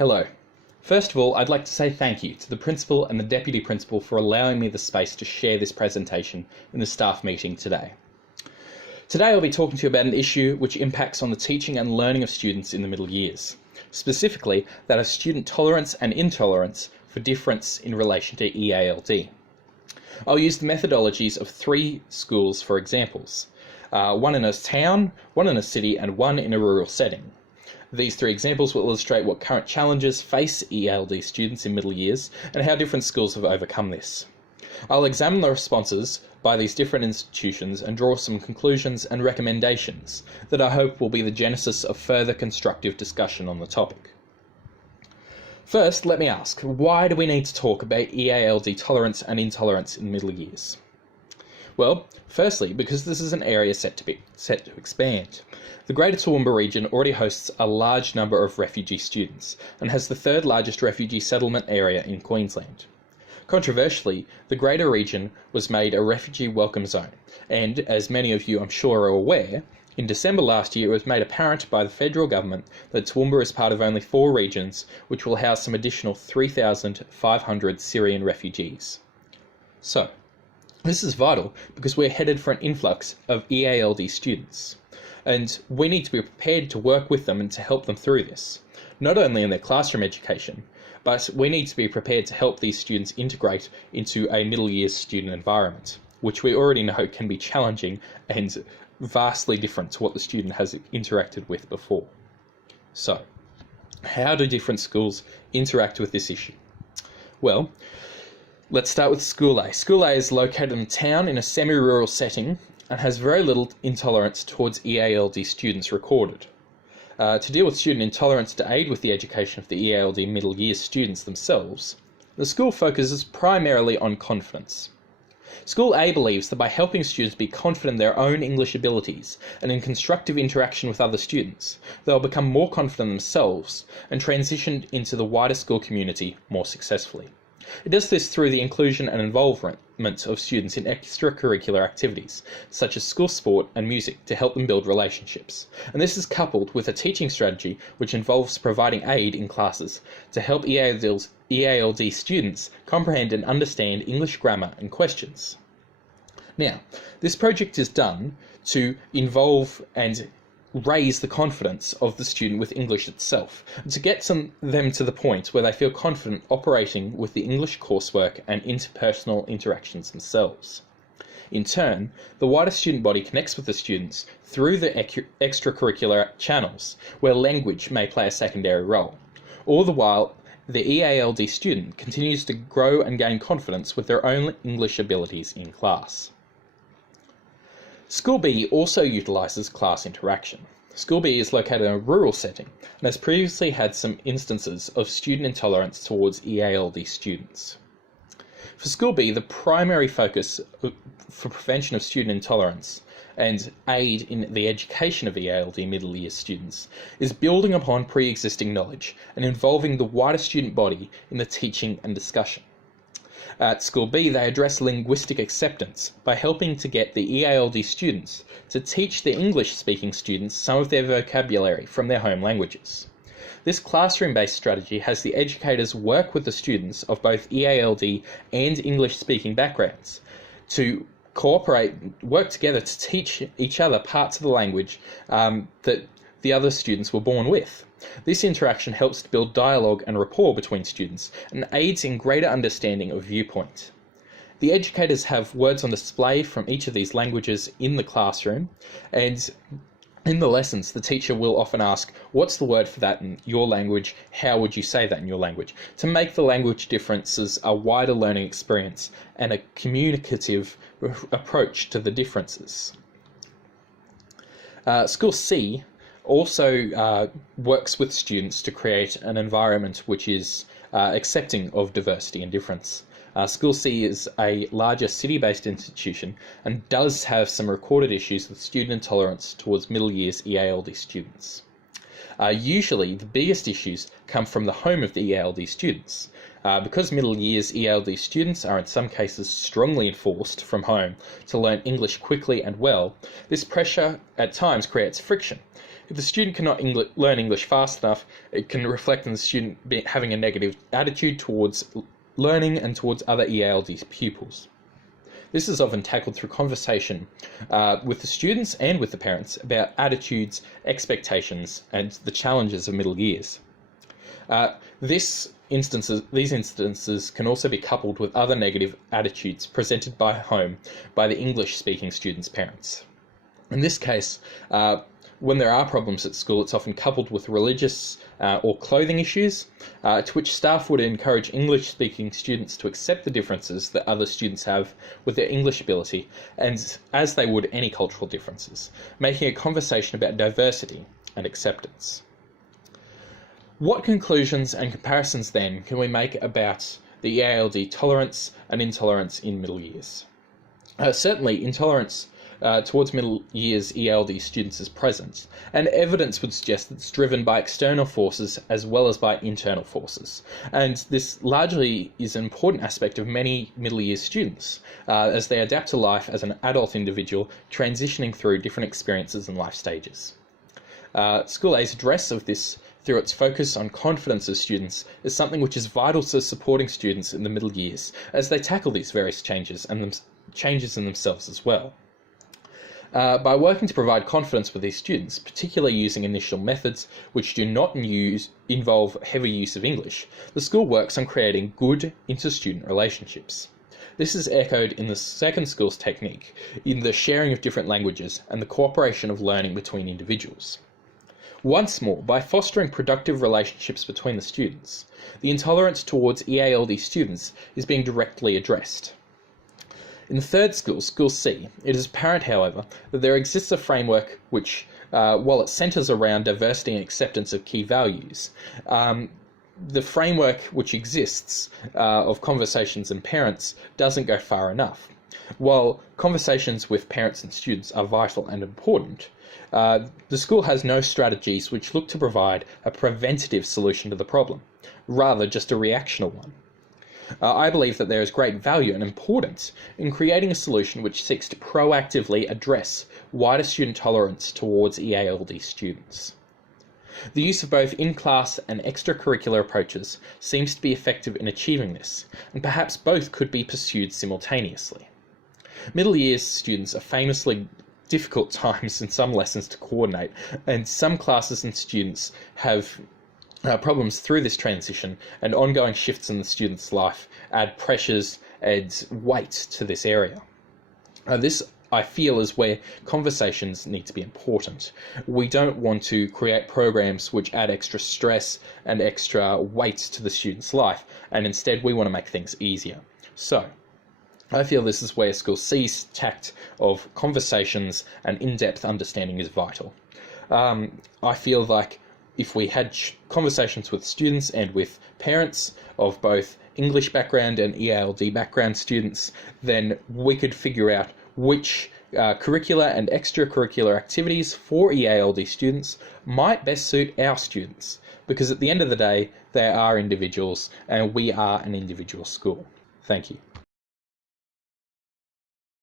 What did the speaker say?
Hello. First of all, I'd like to say thank you to the Principal and the Deputy Principal for allowing me the space to share this presentation in the staff meeting today. Today I'll be talking to you about an issue which impacts on the teaching and learning of students in the middle years, specifically that of student tolerance and intolerance for difference in relation to EALD. I'll use the methodologies of 3 schools for examples, one in a town, one in a city, and one in a rural setting. These 3 examples will illustrate what current challenges face EALD students in middle years and how different schools have overcome this. I'll examine the responses by these different institutions and draw some conclusions and recommendations that I hope will be the genesis of further constructive discussion on the topic. First, let me ask, why do we need to talk about EALD tolerance and intolerance in middle years? Well, firstly, because this is an area set to expand. The Greater Toowoomba region already hosts a large number of refugee students and has the 3rd largest refugee settlement area in Queensland. Controversially, the Greater region was made a refugee welcome zone, and as many of you I'm sure are aware, in December last year it was made apparent by the federal government that Toowoomba is part of only 4 regions which will house some additional 3,500 Syrian refugees. So, this is vital because we're headed for an influx of EALD students, and we need to be prepared to work with them and to help them through this, not only in their classroom education, but we need to be prepared to help these students integrate into a middle years student environment, which we already know can be challenging and vastly different to what the student has interacted with before. So, how do different schools interact with this issue? Well, let's start with School A. School A is located in a town in a semi-rural setting and has very little intolerance towards EALD students recorded. To deal with student intolerance to aid with the education of the EALD middle years students themselves, the school focuses primarily on confidence. School A believes that by helping students be confident in their own English abilities and in constructive interaction with other students, they'll become more confident themselves and transition into the wider school community more successfully. It does this through the inclusion and involvement of students in extracurricular activities, such as school sport and music, to help them build relationships. And this is coupled with a teaching strategy which involves providing aid in classes to help EALD students comprehend and understand English grammar and questions. Now, this project is done to involve and raise the confidence of the student with English itself, and to get them to the point where they feel confident operating with the English coursework and interpersonal interactions themselves. In turn, the wider student body connects with the students through the extracurricular channels, where language may play a secondary role. All the while, the EALD student continues to grow and gain confidence with their own English abilities in class. School B also utilises class interaction. School B is located in a rural setting and has previously had some instances of student intolerance towards EALD students. For School B, the primary focus for prevention of student intolerance and aid in the education of EALD middle year students is building upon pre-existing knowledge and involving the wider student body in the teaching and discussion. At School B, they address linguistic acceptance by helping to get the EALD students to teach the English-speaking students some of their vocabulary from their home languages. This classroom-based strategy has the educators work with the students of both EALD and English-speaking backgrounds to work together to teach each other parts of the language that the other students were born with. This interaction helps to build dialogue and rapport between students and aids in greater understanding of viewpoint. The educators have words on display from each of these languages in the classroom, and in the lessons the teacher will often ask, what's the word for that in your language, how would you say that in your language, to make the language differences a wider learning experience and a communicative approach to the differences. School C also works with students to create an environment which is accepting of diversity and difference. School C is a larger city-based institution and does have some recorded issues with student intolerance towards middle years EALD students. Usually the biggest issues come from the home of the EALD students. Because middle years EALD students are in some cases strongly enforced from home to learn English quickly and well, this pressure at times creates friction. If the student cannot learn English fast enough, it can reflect on the student having a negative attitude towards learning and towards other EALD pupils. This is often tackled through conversation with the students and with the parents about attitudes, expectations, and the challenges of middle years. These instances can also be coupled with other negative attitudes presented by home by the English-speaking students' parents. In this case, when there are problems at school, it's often coupled with religious or clothing issues, to which staff would encourage English-speaking students to accept the differences that other students have with their English ability, and as they would any cultural differences, making a conversation about diversity and acceptance. What conclusions and comparisons then can we make about the EALD tolerance and intolerance in middle years? Certainly, intolerance towards middle years EALD students is present, and evidence would suggest that it's driven by external forces as well as by internal forces. And this largely is an important aspect of many middle years students, as they adapt to life as an adult individual, transitioning through different experiences and life stages. School A's address of this through its focus on confidence of students is something which is vital to supporting students in the middle years as they tackle these various changes and changes in themselves as well. By working to provide confidence with these students, particularly using initial methods which do not involve heavy use of English, the school works on creating good inter-student relationships. This is echoed in the second skills technique, in the sharing of different languages and the cooperation of learning between individuals. Once more, by fostering productive relationships between the students, the intolerance towards EALD students is being directly addressed. In the third skill, Skill C, it is apparent, however, that there exists a framework which, while it centres around diversity and acceptance of key values, the framework which exists of conversations and parents doesn't go far enough. While conversations with parents and students are vital and important, the school has no strategies which look to provide a preventative solution to the problem, rather just a reactional one. I believe that there is great value and importance in creating a solution which seeks to proactively address wider student tolerance towards EALD students. The use of both in-class and extracurricular approaches seems to be effective in achieving this, and perhaps both could be pursued simultaneously. Middle years students are famously difficult times in some lessons to coordinate, and some classes and students have problems through this transition, and ongoing shifts in the student's life add pressures and weight to this area. This, I feel, is where conversations need to be important. We don't want to create programs which add extra stress and extra weight to the student's life, and instead we want to make things easier. So, I feel this is where School C's tact of conversations and in-depth understanding is vital. I feel like if we had conversations with students and with parents of both English background and EALD background students, then we could figure out which curricular and extracurricular activities for EALD students might best suit our students, because at the end of the day, they are individuals and we are an individual school. Thank you.